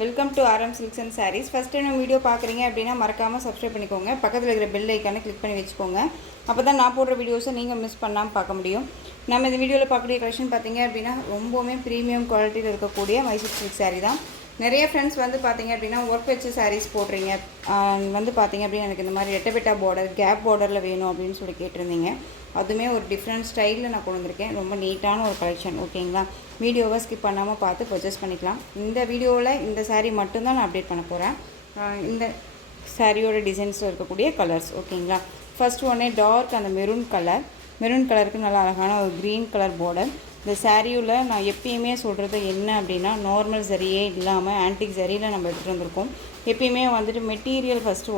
Welcome to RM Silks and Sarees. First time video பார்க்குறீங்க அப்படின்னா மறக்காமல் சப்ஸ்கிரைப் பண்ணிக்கோங்க. பக்கத்தில் இருக்கிற பெல் ஐக்கானை கிளிக் பண்ணி வச்சுக்கோங்க. அப்போ தான் நான் போடுற வீடியோஸை நீங்கள் மிஸ் பண்ணாமல் பார்க்க முடியும். நம்ம இந்த வீடியோவில் பார்க்கக்கூடிய கலெக்ஷன் பார்த்தீங்க அப்படின்னா ரொம்பவுமே ப்ரீமியம் குவாலிட்டியில் இருக்கக்கூடிய மைசூர் சில்க் சாரீ தான். நிறைய ஃப்ரெண்ட்ஸ் வந்து பார்த்தீங்க அப்படின்னா ஒர்க் வச்சு சாரீஸ் போடுறீங்க, வந்து பார்த்தீங்க அப்படின்னா எனக்கு இந்த மாதிரி ரெட்டபெட்டா பார்டர் கேப் பார்டரில் வேணும் அப்படின்னு சொல்லி கேட்டிருந்தீங்க. அதுவுமே ஒரு டிஃப்ரெண்ட் ஸ்டைலில் நான் கொண்டு வந்திருக்கேன். ரொம்ப நீட்டான ஒரு கலெக்ஷன். ஓகேங்களா, வீடியோவை ஸ்கிப் பண்ணாமல் பார்த்து பர்ச்சேஸ் பண்ணிக்கலாம். இந்த வீடியோவில் இந்த சாரீ மட்டும்தான் நான் அப்டேட் பண்ண போகிறேன். இந்த சாரியோட டிசைன்ஸில் இருக்கக்கூடிய கலர்ஸ். ஓகேங்களா, ஃபர்ஸ்ட் ஒன்னே டார்க் அந்த மெரூன் கலருக்கு நல்லா அழகான ஒரு க்ரீன் கலர் பார்டர். இந்த சாரியில் நான் எப்பயுமே சொல்கிறது என்ன அப்படின்னா, நார்மல் சரியே இல்லாமல் ஆன்டிக் சரியில் நம்ம எடுத்துகிட்டு வந்திருக்கோம். எப்பயுமே வந்துட்டு மெட்டீரியல் ஃபஸ்ட்டு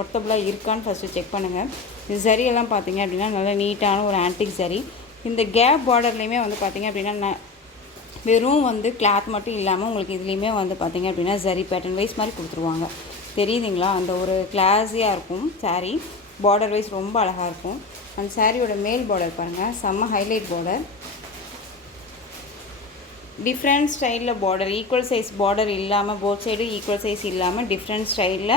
ஒர்த்தபுளாக இருக்கான்னு ஃபஸ்ட்டு செக் பண்ணுங்கள். இந்த சரியெல்லாம் பார்த்தீங்க அப்படின்னா நல்லா நீட்டான ஒரு ஆன்டிக் சரி. இந்த கேப் பார்டர்லேயுமே வந்து பார்த்திங்க அப்படின்னா வெறும் வந்து கிளாத் மட்டும் இல்லாமல் உங்களுக்கு இதுலேயுமே வந்து பார்த்திங்க அப்படின்னா சரி பேட்டர்ன் வைஸ் மாதிரி கொடுத்துருவாங்க. தெரியுதுங்களா, அந்த ஒரு கிளாஸியாக இருக்கும் சாரீ. பார்டர் வைஸ் ரொம்ப அழகாக இருக்கும். அந்த சாரியோட மேல் பார்டர் பாருங்கள், செம்ம ஹைலைட் பார்டர். டிஃப்ரெண்ட் ஸ்டைலில் பார்டர், ஈக்குவல் சைஸ் பார்டர் இல்லாமல், போத் சைடு ஈக்குவல் சைஸ் இல்லாமல் டிஃப்ரெண்ட் ஸ்டைலில்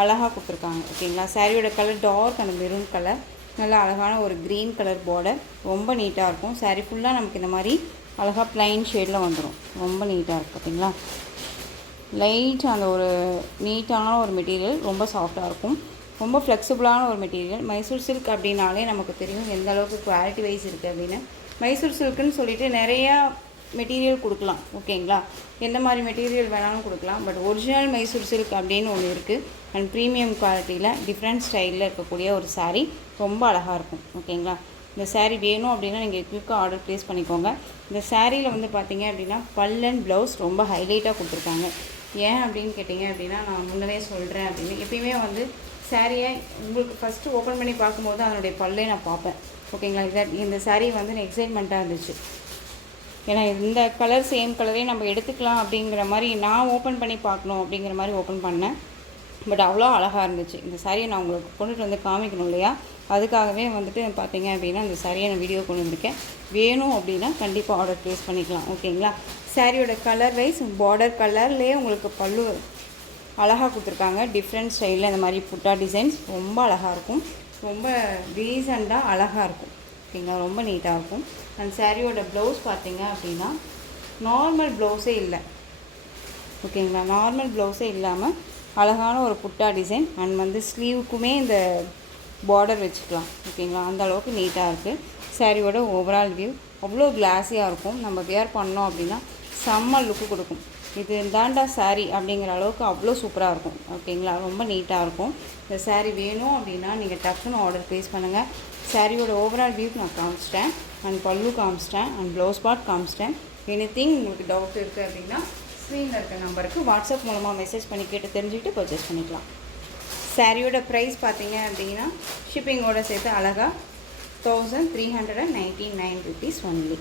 அழகாக கொடுத்துருக்காங்க. ஓகேங்களா, சாரியோட கலர் டார்க் அந்த மெரூன் கலர், நல்லா அழகான ஒரு க்ரீன் கலர் பார்டர், ரொம்ப நீட்டாக இருக்கும். சாரீ ஃபுல்லாக நமக்கு இந்த மாதிரி அழகாக ப்ளைன் ஷேடில் வந்துடும். ரொம்ப நீட்டாக இருக்கும். ஓகேங்களா, லைட் அந்த ஒரு நீட்டான ஒரு மெட்டீரியல், ரொம்ப சாஃப்டாக இருக்கும். ரொம்ப ஃப்ளெக்சிபிளான ஒரு மெட்டீரியல். மைசூர் சில்க் அப்படின்னாலே நமக்கு தெரியும் எந்த அளவுக்கு குவாலிட்டி வைஸ் இருக்குது அப்படின்னு. மைசூர் சில்க்குன்னு சொல்லிட்டு நிறையா மெட்டீரியல் கொடுக்கலாம். ஓகேங்களா, எந்த மாதிரி மெட்டீரியல் வேணாலும் கொடுக்கலாம். பட் ஒரிஜினல் மைசூர் சில்க் அப்படின்னு ஒன்று இருக்குது. அண்ட் ப்ரீமியம் குவாலிட்டியில் டிஃப்ரெண்ட் ஸ்டைலில் இருக்கக்கூடிய ஒரு சாரீ, ரொம்ப அழகாக இருக்கும். ஓகேங்களா, இந்த சாரீ வேணும் அப்படின்னா நீங்கள் குயிக்காக ஆர்டர் ப்ளேஸ் பண்ணிக்கோங்க. இந்த சாரியில் வந்து பார்த்தீங்க அப்படின்னா பல் அண்ட் ப்ளவுஸ் ரொம்ப ஹைலைட்டாக கொடுத்துருக்காங்க. ஏன் அப்படின்னு கேட்டிங்க அப்படின்னா, நான் முன்னரே சொல்கிறேன் அப்படின்னு, எப்பயுமே வந்து சாரியை உங்களுக்கு ஃபஸ்ட்டு ஓப்பன் பண்ணி பார்க்கும்போது அதனுடைய பல்லே நான் பார்ப்பேன். ஓகேங்களா, இந்த சாரீ வந்து எக்ஸைட்மெண்ட்டாக இருந்துச்சு. ஏன்னா இந்த கலர் சேம் கலரே நம்ம எடுத்துக்கலாம் அப்படிங்கிற மாதிரி நான் ஓப்பன் பண்ணி பார்க்கணும் அப்படிங்கிற மாதிரி ஓப்பன் பண்ணேன். பட் அவ்வளோ அழகாக இருந்துச்சு. இந்த சாரியை நான் உங்களுக்கு கொண்டுட்டு வந்து காமிக்கணும் இல்லையா, அதுக்காகவே வந்துட்டு பார்த்தீங்க அப்படின்னா இந்த சாரியை நான் வீடியோ கொண்டு வந்திருக்கேன். வேணும் அப்படின்னா கண்டிப்பாக ஆர்டர் ப்ளேஸ் பண்ணிக்கலாம். ஓகேங்களா, சாரியோட கலர் வைஸ் பார்டர் கலர்லேயே உங்களுக்கு பல்லு அழகாக கொடுத்துருக்காங்க. டிஃப்ரெண்ட் ஸ்டைலில் இந்த மாதிரி புட்டா டிசைன்ஸ் ரொம்ப அழகாக இருக்கும். ரொம்ப ரீசண்டாக அழகாக இருக்கும். ஓகேங்களா, ரொம்ப நீட்டாக இருக்கும். அந்த சாரியோட ப்ளவுஸ் பார்த்தீங்க அப்படின்னா நார்மல் ப்ளவுஸே இல்லை. ஓகேங்களா, நார்மல் ப்ளவுஸே இல்லாமல் அழகான ஒரு புட்டா டிசைன். அண்ட் வந்து ஸ்லீவுக்குமே இந்த பார்டர் வச்சுக்கலாம். ஓகேங்களா, அந்த அளவுக்கு நீட்டாக இருக்குது. சாரியோட ஓவரால் வியூ அவ்வளோ கிளாஸியாக இருக்கும். நம்ம வியர் பண்ணோம் அப்படின்னா செம்ம லுக்கு கொடுக்கும். இது தாண்டா சாரீ அப்படிங்கிற அளவுக்கு அவ்வளோ சூப்பராக இருக்கும். ஓகேங்களா, ரொம்ப நீட்டாக இருக்கும். இந்த சாரீ வேணும் அப்படின்னா நீங்கள் டக்குன்னு ஆர்டர் ப்ளேஸ் பண்ணுங்கள். சாரியோட ஓவரால் வியூ நான் காமிச்சிட்டேன், அண்ட் பல்லு காமிச்சிட்டேன், அண்ட் ப்ளவுஸ் பார்ட் காமிச்சிட்டேன். எனிதிங் உங்களுக்கு டவுட் இருக்குது அப்படின்னா ஸ்க்ரீனில் இருக்க நம்பருக்கு வாட்ஸ்அப் மூலமாக மெசேஜ் பண்ணி கேட்டு தெரிஞ்சுக்கிட்டு பர்ச்சேஸ் பண்ணிக்கலாம். சாரியோட ப்ரைஸ் பார்த்தீங்க அப்படின்னா ஷிப்பிங்கோடு சேர்த்து அழகாக 1399 rupees ஒன்லி.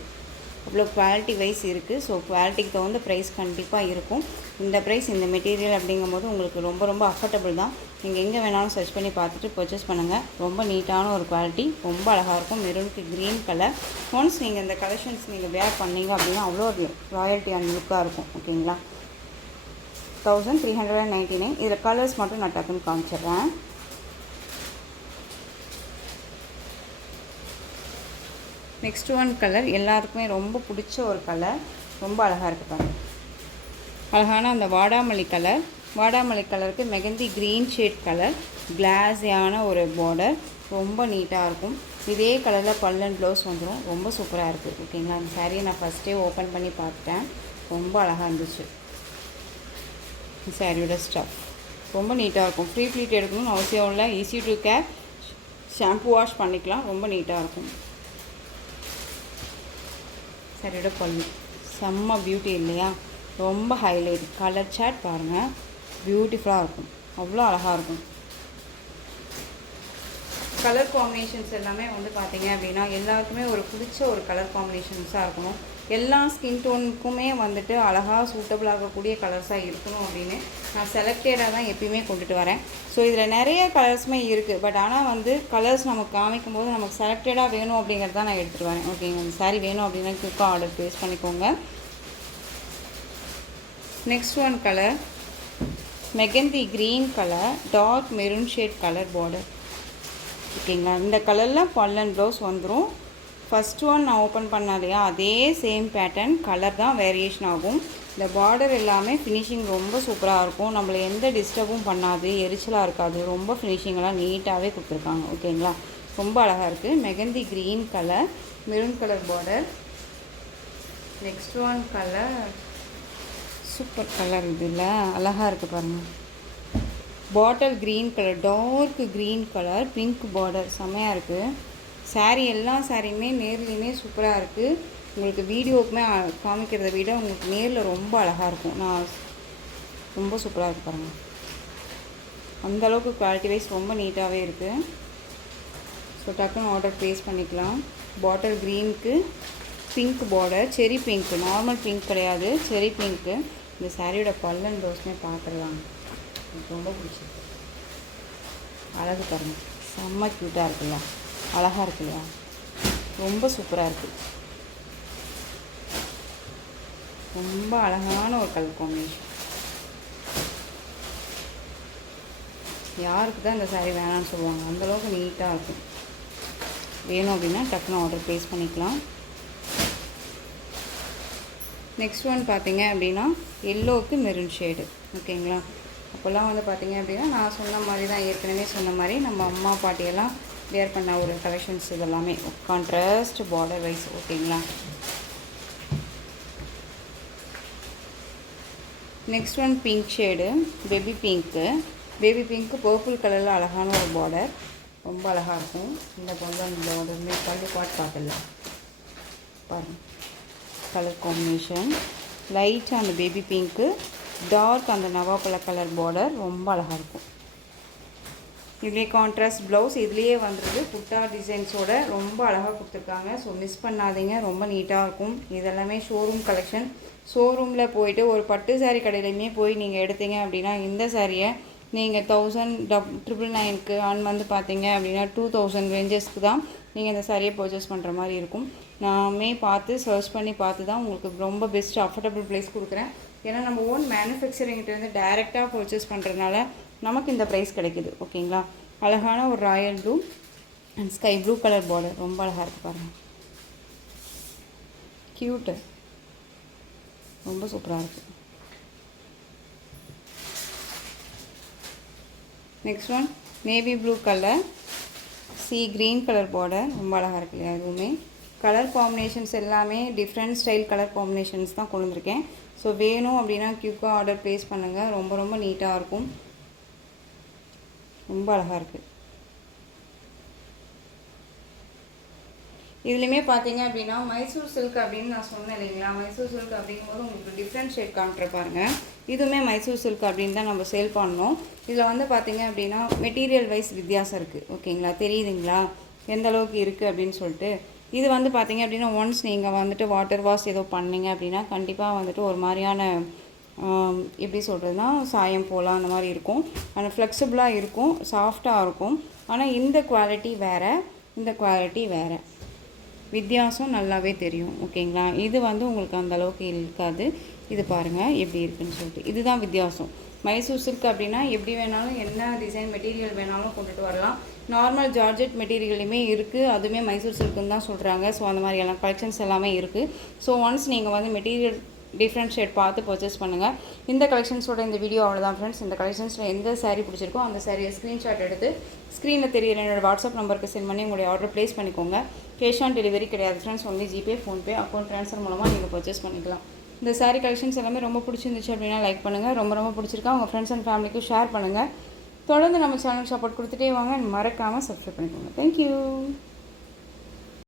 அவ்வளோ குவாலிட்டி வைஸ் இருக்குது. ஸோ குவாலிட்டிக்கு தகுந்த ப்ரைஸ் கண்டிப்பாக இருக்கும். இந்த ப்ரைஸ் இந்த மெட்டீரியல் அப்படிங்கும்போது உங்களுக்கு ரொம்ப ரொம்ப அஃபோர்டபுள் தான். நீங்கள் எங்கே வேணாலும் சர்ச் பண்ணி பார்த்துட்டு பர்ச்சேஸ் பண்ணுங்கள். ரொம்ப நீட்டான ஒரு குவாலிட்டி, ரொம்ப அழகாக இருக்கும். மெரூனுக்கு க்ரீன் கலர். ஒன்ஸ் நீங்கள் இந்த கலெக்ஷன்ஸ் நீங்கள் வேர் பண்ணிங்க அப்படின்னா அவ்வளோ ராயல்ட்டி அண்ட் லுக்காக இருக்கும். ஓகேங்களா, 1399. இதில் கலர்ஸ் மட்டும் நான் டக்குன்னு காமிச்சிடுறேன். நெக்ஸ்ட் ஒன் கலர் எல்லாருக்குமே ரொம்ப பிடிச்ச ஒரு கலர், ரொம்ப அழகாக இருக்குது. அழகான அந்த வாடாமல்லி கலருக்கு மெகந்தி க்ரீன் ஷேட் கலர், கிளாஸியான ஒரு பார்டர், ரொம்ப நீட்டாக இருக்கும். இதே கலரில் பல் அண்ட் ப்ளவுஸ் வந்துடும். ரொம்ப சூப்பராக இருக்குது. ஓகேங்களா, அந்த சாரியை நான் ஃபஸ்ட்டே ஓப்பன் பண்ணி பார்த்துட்டேன். ரொம்ப அழகாக இருந்துச்சு. இந்த சாரியோட ஸ்டஃப் ரொம்ப நீட்டாக இருக்கும். ஃப்ரீ ப்ளீட் எடுக்கணும்னு அவசியம் இல்லை. Easy to care, shampoo wash பண்ணிக்கலாம். ரொம்ப நீட்டாக இருக்கும். சாரியோட பல்லு செம்ம பியூட்டி இல்லையா, ரொம்ப ஹைலைட். கலர் சாட் பாருங்கள், பியூட்டிஃபுல்லாக இருக்கும். அவ்வளோ அழகாக இருக்கும். கலர் காம்பினேஷன்ஸ் எல்லாமே வந்து பார்த்தீங்க அப்படின்னா எல்லாருக்குமே ஒரு பிடிச்ச ஒரு கலர் காம்பினேஷன்ஸாக இருக்கணும். எல்லா ஸ்கின் டோனுக்குமே வந்துட்டு அழகாக சூட்டபிள் ஆகக்கூடிய கலர்ஸாக இருக்கணும் அப்படின்னு நான் செலக்டடாக தான் எப்பயுமே கொண்டுட்டு வரேன். ஸோ இதில் நிறைய கலர்ஸுமே இருக்குது. பட் ஆனால் வந்து கலர்ஸ் நமக்கு காமிக்கும் போது நமக்கு செலக்டடாக வேணும் அப்படிங்கிறது தான் நான் எடுத்துகிட்டு வரேன். ஓகேங்க, இந்த சாரீ வேணும் அப்படின்னா குயிக்காக ஆர்டர் ப்ளேஸ் பண்ணிக்கோங்க. Next one colour mehndi green colour, dark maroon shade colour border. ஓகேங்களா, இந்த கலரில் பல்லன் ப்ளவுஸ் வந்துடும். ஃபஸ்ட் ஒன் நான் ஓப்பன் பண்ண இல்லையா, அதே சேம் பேட்டர்ன், கலர் தான் வேரியேஷன் ஆகும். இந்த பார்டர் எல்லாமே ஃபினிஷிங் ரொம்ப சூப்பராக இருக்கும். நம்மளை எந்த டிஸ்டர்பும் பண்ணாது, எரிச்சலாக இருக்காது. ரொம்ப ஃபினிஷிங்கெல்லாம் நீட்டாகவே கொடுத்துருக்காங்க. ஓகேங்களா, ரொம்ப அழகாக இருக்குது. Mehndi green colour, maroon colour border. Next one colour super colour, இதில் அழகாக இருக்குது பாருங்கள். Bottle green colour, dark green colour, pink border, செம்மையாக இருக்குது. சாரீ எல்லா சாரியுமே நேர்லேயுமே சூப்பராக இருக்குது. உங்களுக்கு வீடியோவுக்குமே காமிக்கிறத விட உங்களுக்கு நேரில் ரொம்ப அழகாக இருக்கும். நான் ரொம்ப சூப்பராக இருக்குது பாருங்கள். அந்தளவுக்கு குவாலிட்டி வைஸ் ரொம்ப நீட்டாகவே இருக்குது. ஸோ டக்குன்னு ஆர்டர் ப்ளேஸ் பண்ணிக்கலாம். பாட்டில் க்ரீனுக்கு பிங்க் பார்டர், செரி பிங்க்கு, நார்மல் பிங்க் கிடையாது, செரி பிங்க்கு. இந்த சாரியோட பல்லன் ப்ளவுஸ்மே பார்த்துடலாம். எனக்கு ரொம்ப பிடிச்சிருக்கு. அழகு பாருங்கள், செம்ம க்யூட்டாக இருக்குல்ல, அழகாக இருக்கு இல்லையா, ரொம்ப சூப்பராக இருக்குது. ரொம்ப அழகான ஒரு கலர் காம்பினேஷன். யாருக்கு தான் இந்த சாரீ வேணான்னு சொல்லுவாங்க, அந்தளவுக்கு நீட்டாக இருக்கும். வேணும் அப்படின்னா டக்குன்னு ஆர்டர் ப்ளேஸ் பண்ணிக்கலாம். நெக்ஸ்ட் ஒன் பார்த்தீங்க அப்படின்னா எல்லோவுக்கு மெரூன் ஷேடு. ஓகேங்களா, அப்போல்லாம் வந்து பார்த்தீங்க அப்படின்னா நான் சொன்ன மாதிரி தான், ஏற்கனவே சொன்ன மாதிரி நம்ம அம்மா பாட்டியெல்லாம் வேர் பண்ண ஒரு கலெக்ஷன்ஸ் இதெல்லாமே கான்ட்ராஸ்ட் பார்டர் வைஸ். ஓகேங்களா, next one pink shade, baby pink. Baby pink purple கலரில் அழகான ஒரு பார்டர், ரொம்ப அழகாக இருக்கும். இந்த பார்டர் இந்த பார்டருமே பல்லு பாட் பார்த்துல பாருங்கள். கலர் காம்பினேஷன் லைட் அந்த பேபி பிங்க்கு, டார்க் அந்த நவாப்பழ கலர் பார்டர், ரொம்ப அழகாக இருக்கும். இதுலேயே கான்ட்ராஸ்ட் ப்ளவுஸ், இதுலேயே வந்துடுது புட்டா டிசைன்ஸோட, ரொம்ப அழகாக கொடுத்துருக்காங்க. ஸோ மிஸ் பண்ணாதீங்க, ரொம்ப நீட்டாக இருக்கும். இதெல்லாமே ஷோரூம் கலெக்ஷன். ஷோரூமில் போயிட்டு ஒரு பட்டு சாரீ கடையிலையுமே போய் நீங்கள் எடுத்தீங்க அப்படின்னா இந்த சாரியை நீங்கள் 1000 999க்கு வந்து பார்த்தீங்க அப்படின்னா 2000 ரேஞ்சஸ்க்கு தான் நீங்கள் இந்த சாரியை பர்ச்சேஸ் பண்ணுற மாதிரி இருக்கும். நாமே பார்த்து சர்ச் பண்ணி பார்த்து தான் உங்களுக்கு ரொம்ப பெஸ்ட் அஃபோர்டபுள் ப்ரைஸ் கொடுக்குறேன். ஏன்னா நம்ம ஓன் மேனுஃபேக்சரிங்கிட்டேருந்து டைரெக்டாக பர்ச்சேஸ் பண்ணுறதுனால நமக்கு இந்த ப்ரைஸ் கிடைக்குது. ஓகேங்களா, அழகான ஒரு Royal blue and sky blue colour border, ரொம்ப அழகாக இருக்குது பாருங்கள். க்யூட்டு, ரொம்ப சூப்பராக இருக்குது. Next one navy blue colour, C green colour border, ரொம்ப அழகாக இருக்கு இல்லையா. எதுவுமே கலர் காம்பினேஷன்ஸ் எல்லாமே டிஃப்ரெண்ட் ஸ்டைல் கலர் காம்பினேஷன்ஸ் தான் கொண்டு வந்திருக்கேன். ஸோ வேணும் அப்படின்னா குயிக்காக ஆர்டர் ப்ளேஸ் பண்ணுங்கள். ரொம்ப ரொம்ப நீட்டாக இருக்கும், ரொம்ப அழகாக இருக்குது. இதுலேயுமே பார்த்தீங்க அப்படின்னா மைசூர் சில்க் அப்படின்னு நான் சொன்னேன் இல்லைங்களா. மைசூர் சில்க் அப்படிங்கும்போது உங்களுக்கு டிஃப்ரெண்ட் ஷேட் காண்ட்ரு பாருங்கள். இதுவுமே மைசூர் சில்க் அப்படின்னு தான் நம்ம சேல் பண்ணோம். இதில் வந்து பார்த்தீங்க அப்படின்னா மெட்டீரியல் வைஸ் வித்தியாசம் இருக்குது. ஓகேங்களா, தெரியுதுங்களா எந்த அளவுக்கு இருக்குது அப்படின்னு சொல்லிட்டு. இது வந்து பார்த்தீங்க அப்படின்னா ஒன்ஸ் நீங்கள் வந்துட்டு வாட்டர் வாஷ் ஏதோ பண்ணிங்க அப்படின்னா கண்டிப்பாக வந்துட்டு ஒரு மாதிரியான எப்படி சொல்கிறதுனா சாயம் போல் அந்த மாதிரி இருக்கும். ஆனால் ஃப்ளெக்சிபிளாக இருக்கும், சாஃப்டாக இருக்கும். ஆனால் இந்த குவாலிட்டி வேறு, இந்த குவாலிட்டி வேறு, வித்தியாசம் நல்லாவே தெரியும். ஓகேங்களா, இது வந்து உங்களுக்கு அந்தளவுக்கு இருக்காது. இது பாருங்கள் எப்படி இருக்குதுன்னு சொல்லிட்டு, இதுதான் வித்தியாசம். மைசூர் சில்க் அப்படின்னா எப்படி வேணாலும் என்ன டிசைன் மெட்டீரியல் வேணாலும் கொண்டுட்டு வரலாம். நார்மல் ஜார்ஜெட் மெட்டீரியலுமே இருக்குது, அதுவுமே மைசூர் சில்க்குன்னு தான் சொல்கிறாங்க. ஸோ அந்த மாதிரி எல்லாம் கலெக்ஷன்ஸ் எல்லாமே இருக்குது. ஸோ ஒன்ஸ் நீங்கள் வந்து மெட்டீரியல் டிஃப்ரெண்ட் ஷேட் பார்த்து பர்ச்சேஸ் பண்ணுங்கள். இந்த கலெக்ஷன்ஸோட இந்த வீடியோ அவ்வளோதான் ஃப்ரெண்ட்ஸ். இந்த கலெக்ஷன்ஸில் எந்த சாரீ பிடிச்சிருக்கோ அந்த சாரியை ஸ்க்ரீன்ஷாட் எடுத்து ஸ்க்ரீனில் தெரியிற என்னோடய வாட்ஸ்அப் நம்பருக்கு சென்ட் பண்ணி உங்களுடைய ஆர்டர் ப்ளேஸ் பண்ணிக்கோங்க. கேஷ் ஆன் டெலிவரி கிடையாது friends, only GPay, PhonePe, account transfer மூலமாக நீங்கள் பர்ச்சேஸ் பண்ணிக்கலாம். இந்த சாரீ கலெக்ஷன்ஸ் எல்லாமே ரொம்ப பிடிச்சிருந்துச்சு அப்படின்னா லைக் பண்ணுங்கள். ரொம்ப ரொம்ப பிடிச்சிருக்கா உங்கள் ஃப்ரெண்ட்ஸ் அண்ட் ஃபேமிலிக்கும் ஷேர் பண்ணுங்கள். தொடர்ந்து நம்ம சேனல் சப்போர்ட் கொடுத்துட்டே வாங்க. மறக்காமல் சப்ஸ்கிரைப் பண்ணிக்கோங்க. தேங்க்யூ.